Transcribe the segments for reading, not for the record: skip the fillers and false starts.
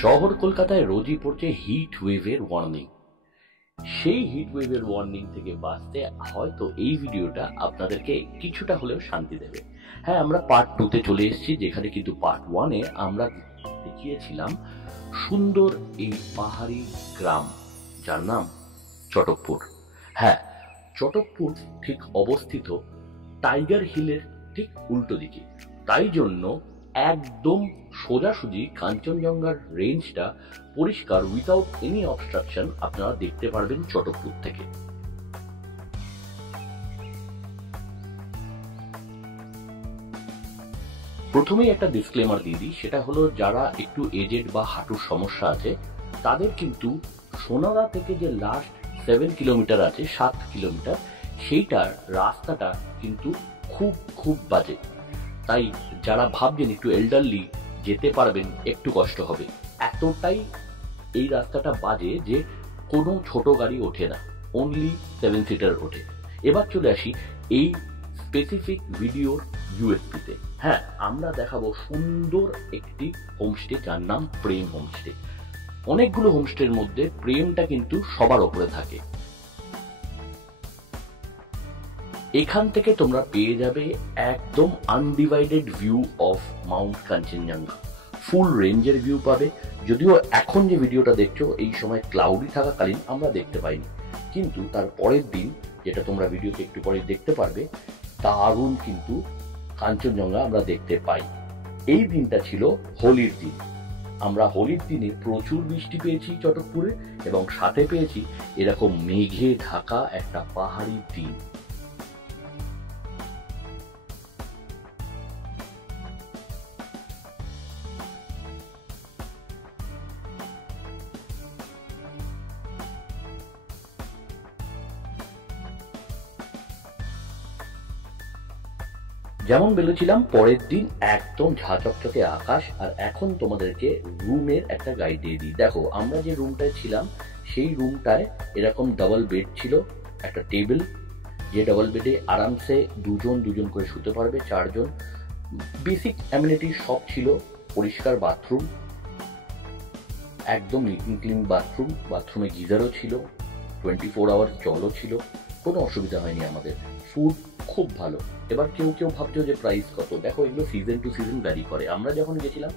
শহর কলকাতায় রোজই পড়ছে হিট ওয়েভের ওয়ার্নিং। সেই হিট ওয়েভের ওয়ার্নিং থেকে বাঁচতে হয়তো এই ভিডিওটা আপনাদেরকে কিছুটা হলেও শান্তি দেবে। হ্যাঁ, আমরা পার্ট 2-তে চলে এসেছি, যেখানে কিন্তু পার্ট 1-এ আমরা দেখিয়েছিলাম সুন্দর এই পাহাড়ি গ্রাম যার নাম চটকপুর। হ্যাঁ, চটকপুর ঠিক অবস্থিত টাইগার হিলের ঠিক উল্টো দিকে, তাই জন্য একদম সোজাসুজি কাঞ্চনজঙ্ঘার রেঞ্জটা পরিষ্কার উইথাউট এনি অবস্ট্রাকশন আপনারা দেখতে পারবেন চটকপুর থেকে। প্রথমেই একটা ডিসক্লেমার দিয়ে দিই, সেটা হলো যারা একটু এজেড বা হাঁটুর সমস্যা আছে তাদের কিন্তু সোনাদা থেকে যে লাস্ট 7 কিলোমিটার আছে, 7 কিলোমিটার, সেইটার রাস্তাটা কিন্তু খুব বাজে। তাই যারা ভাবছেন একটু এল্ডারলি যেতে পারবেন, একটু কষ্ট হবে। এতটাই এই রাস্তাটা বাজে যে কোনো ছোট গাড়ি ওঠে না, অনলি 7 সিটার ওঠে। এবার চলে আসি এই স্পেসিফিক ভিডিওর ইউএসপিতে। হ্যাঁ, আমরা দেখাবো সুন্দর একটি হোমস্টে যার নাম প্রেম হোমস্টে। অনেকগুলো হোমস্টের মধ্যে প্রেমটা কিন্তু সবার ওপরে থাকে। এখান থেকে তোমরা পেয়ে যাবে একদম undivided view of mount Kanchenjunga, full রেঞ্জের ভিউ পাবে। যদিও এখন যে ভিডিওটা দেখছো এই সময় ক্লাউডি থাকাকালীন আমরা দেখতে পাইনি, কিন্তু তার পরের দিন, যেটা তোমরা ভিডিওতে একটু পরে দেখতে পারবে, দারুণ কিন্তু কাঞ্চনজঙ্ঘা আমরা দেখতে পাই। এই দিনটা ছিল হোলির দিন। আমরা হোলির দিনে প্রচুর বৃষ্টি পেয়েছি চটকপুরে, এবং সাথে পেয়েছি এরকম মেঘে ঢাকা একটা পাহাড়ি দিন। যেমন বলেছিলাম, পরের দিন একদম ঝাঁচকচকে আকাশ। আর এখন তোমাদেরকে রুমের একটা গাইড দিয়ে দিই। দেখো, আমরা যে রুমটায় ছিলাম সেই রুমটায় এরকম ডাবল বেড ছিল, একটা টেবিল, যে ডাবল বেডে আরামসে দুজন করে শুতে পারবে, 4 জন। বেসিক অ্যামিনিটি সব ছিল, পরিষ্কার বাথরুম, একদম নিট অ্যান্ড ক্লিন বাথরুম। বাথরুমে গিজারও ছিল, 24 আওয়ার জলও ছিল, কোনো অসুবিধা হয়নি আমাদের। ফুড খুব ভালো। এবার কেউ ভাবছো যে প্রাইস কত, দেখো এগুলো সিজন টু সিজন ভ্যারি করে। আমরা যখন গেছিলাম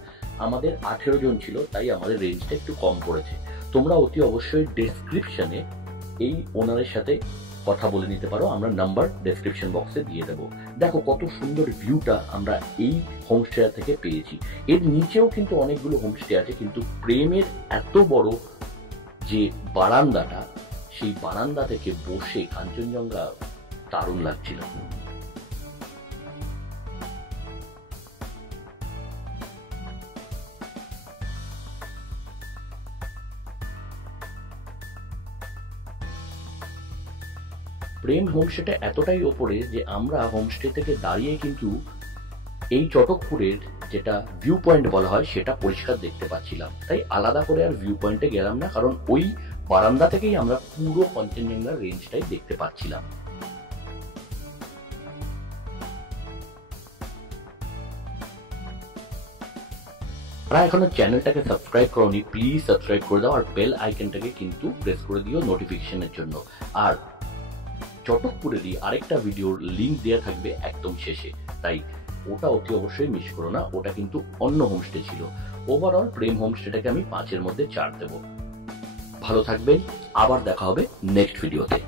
আমাদের 18 জন ছিল, তাই আমাদের রেঞ্জটা একটু কম পড়েছে। তোমরা অতি অবশ্যই ডেসক্রিপশনে এই ওনারের সাথে কথা বলে নিতে পারো, আমরা নাম্বার ডেসক্রিপশন বক্সে দিয়ে দেবো। দেখো কত সুন্দর ভিউটা আমরা এই হোমস্টে থেকে পেয়েছি। এর নিচেও কিন্তু অনেকগুলো হোমস্টে আছে, কিন্তু প্রেমের এত বড় যে বারান্দাটা, সেই বারান্দা থেকে বসে কাঞ্চনজঙ্ঘা দারুণ লাগছিল। প্রেম হোমস্টেটা এতটাই ওপরে যে আমরা হোমস্টে থেকে দাঁড়িয়ে কিন্তু এই চটকপুরের যেটা ভিউ পয়েন্ট বলা হয় সেটা পরিষ্কার দেখতে পাচ্ছিলাম। তাই আলাদা করে আর ভিউ পয়েন্টে গেলাম না, কারণ ওই বারান্দা থেকেই আমরা পুরো কাঞ্চনজঙ্ঘার রেঞ্জটাই দেখতে পাচ্ছিলাম। যারা এখনো চ্যানেলটাকে সাবস্ক্রাইব করোনি, প্লিজ সাবস্ক্রাইব করে দাও, আর বেল আইকনটাকে কিন্তু প্রেস করে দিও নোটিফিকেশনের জন্য। আর চটকপুরেরই আরেকটা ভিডিওর লিঙ্ক দেওয়া থাকবে একদম শেষে, তাই ওটা অতি অবশ্যই মিস করো না। ওটা কিন্তু অন্য হোমস্টে ছিল। ওভারঅল প্রেম হোমস্টেটাকে আমি 5-এর মধ্যে 4 দেবো। ভালো থাকবেন, আবার দেখা হবে নেক্সট ভিডিওতে।